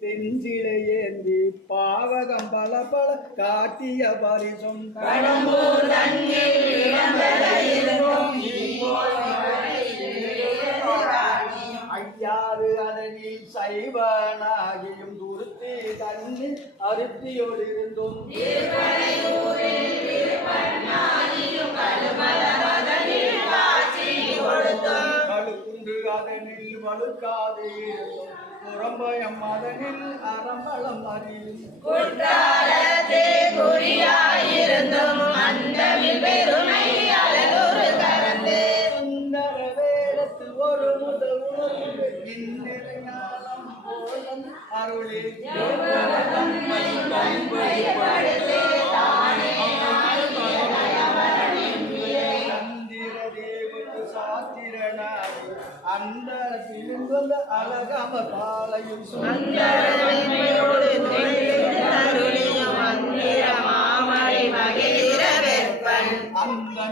தெஞ்சிலையேந்தி பாவகம் பல பல காட்டிய பரிசும் ஐயாறு அதனில் சைவனாகியும் துருத்தி தன்னில் அருத்தியோடு இருந்தும் கழுக்குண்டு அதனில் வழுக்காது இருந்தும் புறம்பயம் அதனில் அறம்பளம் அறியும் குற்றாலத்தே குறியாயிருந்தும் அந்தமில் பெருமை அழலொரு கலந்து சுந்தர வேடத்து ஒரு முதல் உணர்வு இந்திர ஞானம் போலம் அருளே சந்திர தேவுக்கு சாத்திரனாரி அந்த திருங்கொல்ல அழகம பாலையும் அந்தரமையோடு அருளியும் மந்திர மாமரை மகிழ வெப்பன் அந்த